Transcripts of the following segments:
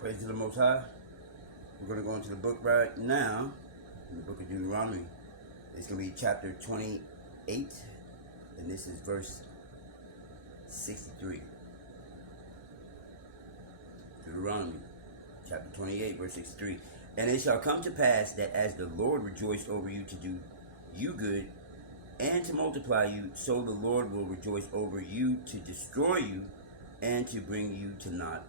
Praise to the Most High. We're going to go into the book right now, in the book of Deuteronomy. It's going to be chapter 28, and this is verse 63. Deuteronomy, chapter 28, verse 63. And it shall come to pass that as the Lord rejoiced over you to do you good and to multiply you, so the Lord will rejoice over you to destroy you and to bring you to naught.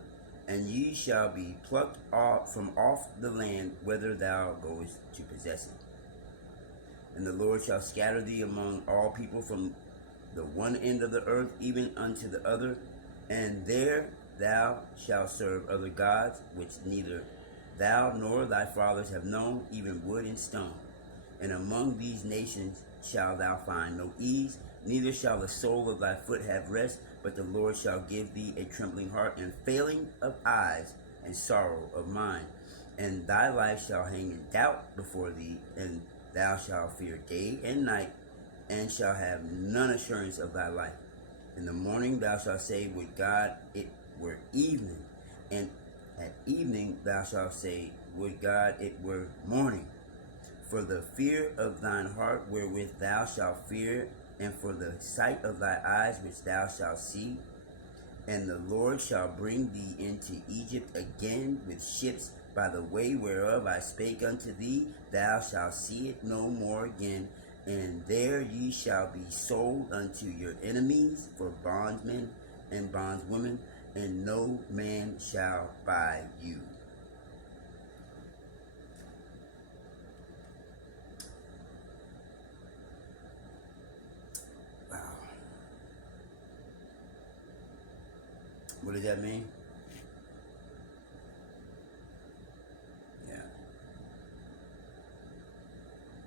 And ye shall be plucked off from off the land whither thou goest to possess it. And the Lord shall scatter thee among all people from the one end of the earth even unto the other, and there thou shalt serve other gods, which neither thou nor thy fathers have known, even wood and stone. And among these nations shalt thou find no ease, neither shall the sole of thy foot have rest, but the Lord shall give thee a trembling heart, and failing of eyes, and sorrow of mind. And thy life shall hang in doubt before thee, and thou shalt fear day and night, and shalt have none assurance of thy life. In the morning thou shalt say, would God it were evening, and at evening thou shalt say, would God it were morning. For the fear of thine heart wherewith thou shalt fear, and for the sight of thy eyes which thou shalt see. And the Lord shall bring thee into Egypt again with ships, by the way whereof I spake unto thee. Thou shalt see it no more again, and there ye shall be sold unto your enemies for bondsmen and bondswomen, and no man shall buy you. What does that mean? Yeah.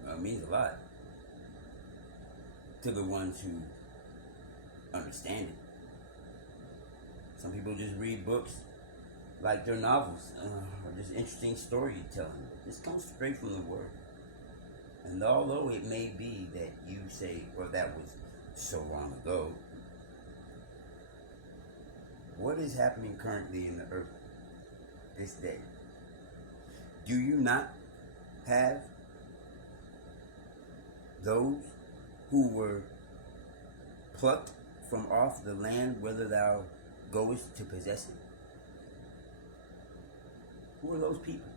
Well, it means a lot to the ones who understand it. Some people just read books like they're novels or just interesting storytelling. This comes straight from the Word. And although it may be that you say, well, that was so long ago, what is happening currently in the earth this day? Do you not have those who were plucked from off the land whither thou goest to possess it? Who are those people?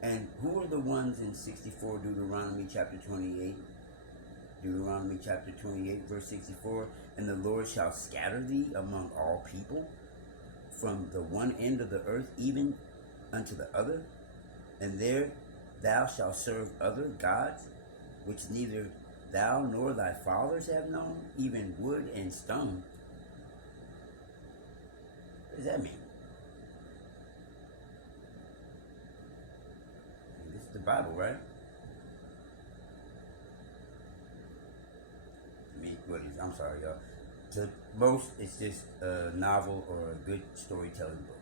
And who are the ones in 64 Deuteronomy chapter 28? Deuteronomy chapter 28, verse 64, and the Lord shall scatter thee among all people from the one end of the earth even unto the other, and there thou shalt serve other gods, which neither thou nor thy fathers have known, even wood and stone. What does that mean? This is the Bible, right? I'm sorry, y'all. To most, it's just a novel or a good storytelling book.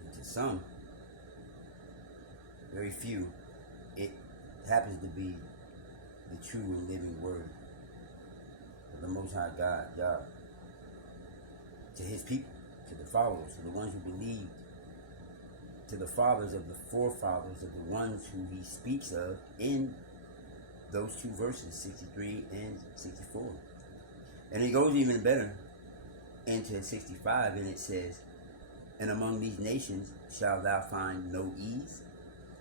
And to some, very few, it happens to be the true and living word of the Most High God, to His people, to the followers, to the ones who believed, to the fathers of the forefathers of the ones who He speaks of in those two verses, 63 and 64. And it goes even better into 65, and it says, and among these nations shalt thou find no ease,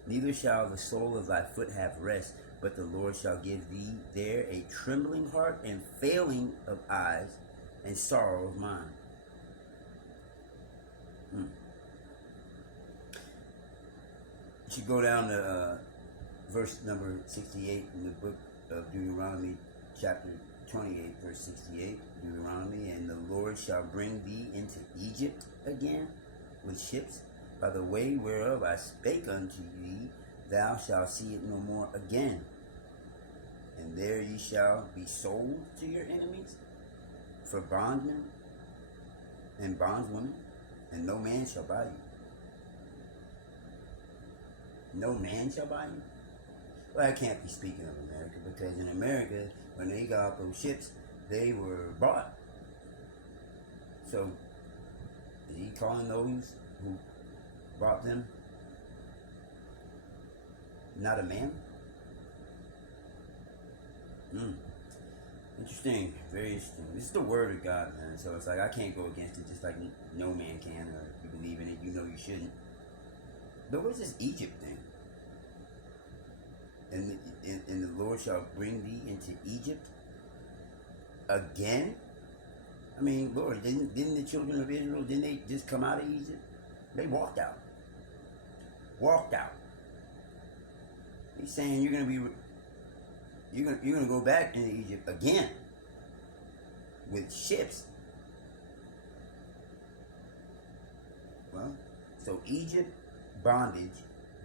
neither shall the sole of thy foot have rest, but the Lord shall give thee there a trembling heart, and failing of eyes, and sorrow of mind. You should go down to verse number 68 in the book of Deuteronomy, chapter 28, verse 68, Deuteronomy, and the Lord shall bring thee into Egypt again with ships, by the way whereof I spake unto thee. Thou shalt see it no more again. And there ye shall be sold to your enemies for bondmen and bondswomen, and no man shall buy you. No man shall buy you? Well, I can't be speaking of America, because in America, when they got those ships, they were bought So, is he calling those who brought them not a man? Interesting. Very interesting. This is the word of God, man. So it's like I can't go against it, just like no man can. Or if you believe in it, you know you shouldn't. But what is this Egypt thing? And the Lord shall bring thee into Egypt again? I mean, Lord, didn't the children of Israel, didn't they just come out of Egypt? They walked out. Walked out. He's saying you're gonna go back into Egypt again with ships. Well, so Egypt, bondage,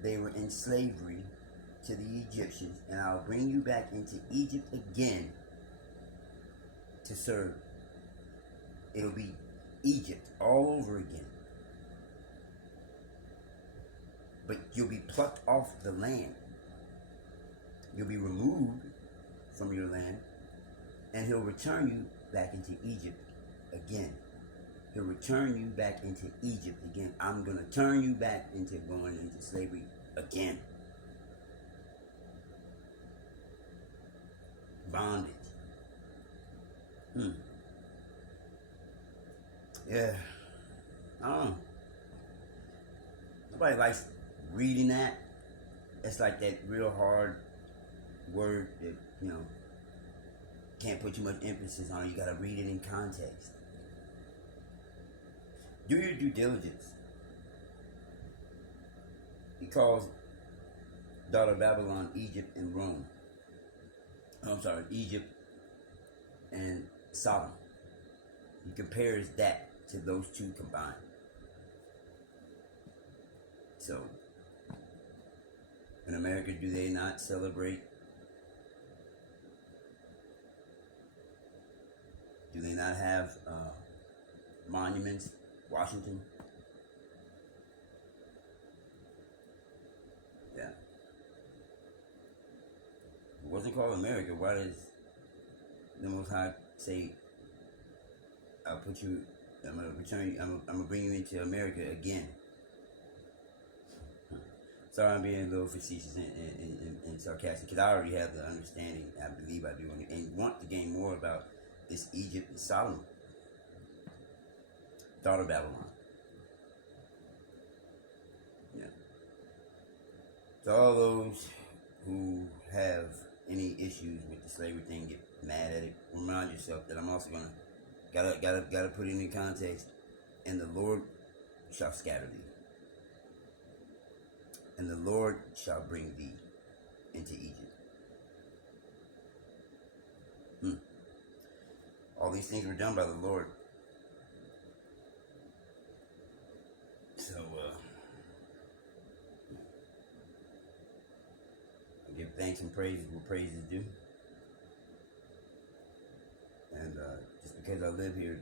they were in slavery to the Egyptians, and I'll bring you back into Egypt again to serve. It'll be Egypt all over again. But you'll be plucked off the land. You'll be removed from your land, and he'll return you back into Egypt again. He'll return you back into Egypt again. I'm going to turn you back into going into slavery again. Bondage. Yeah. I don't know. Nobody likes reading that. It's like that real hard word that, can't put too much emphasis on it. You got to read it in context. Do your due diligence. He calls daughter of Babylon Egypt and Rome. I'm sorry, Egypt and Sodom. He compares that to those two combined. So, in America, do they not celebrate? Do they not have monuments? Washington? Yeah. It wasn't called America. Why does the Most High say, I'm gonna return you, I'm gonna bring you into America again? Sorry, I'm being a little facetious and sarcastic, because I already have the understanding, I believe I do, and want to gain more about this Egypt and Sodom, daughter of Babylon. Yeah. So all those who have any issues with the slavery thing, get mad at it, remind yourself that I'm also gotta put it in context. And the Lord shall scatter thee, and the Lord shall bring thee into Egypt. All these things were done by the Lord. So, give thanks and praises where praise is due. And just because I live here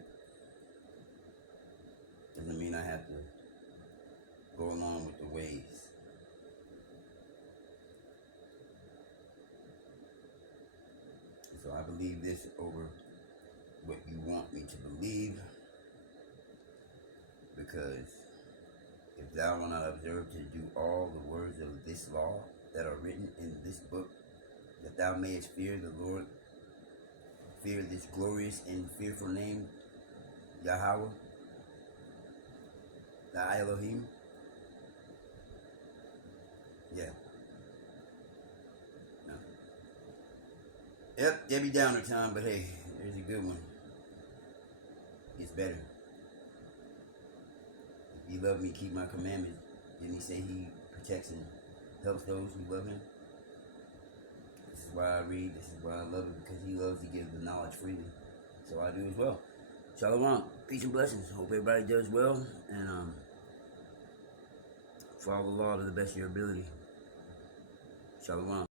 doesn't mean I have to go along with the ways. So I believe this over what you want me to believe, because if thou wilt not observe to do all the words of this law that are written in this book, that thou mayest fear the Lord, fear this glorious and fearful name, Yahweh, thy Elohim. Yeah. No. Yep, Debbie Downer time, but hey, there's a good one. Gets better. If you love me, keep my commandments. Didn't he say he protects and helps those who love him? This is why I read. This is why I love it, because he loves to give the knowledge freely. So I do as well. Shalom. Peace and blessings. Hope everybody does well. And follow the law to the best of your ability. Shalom.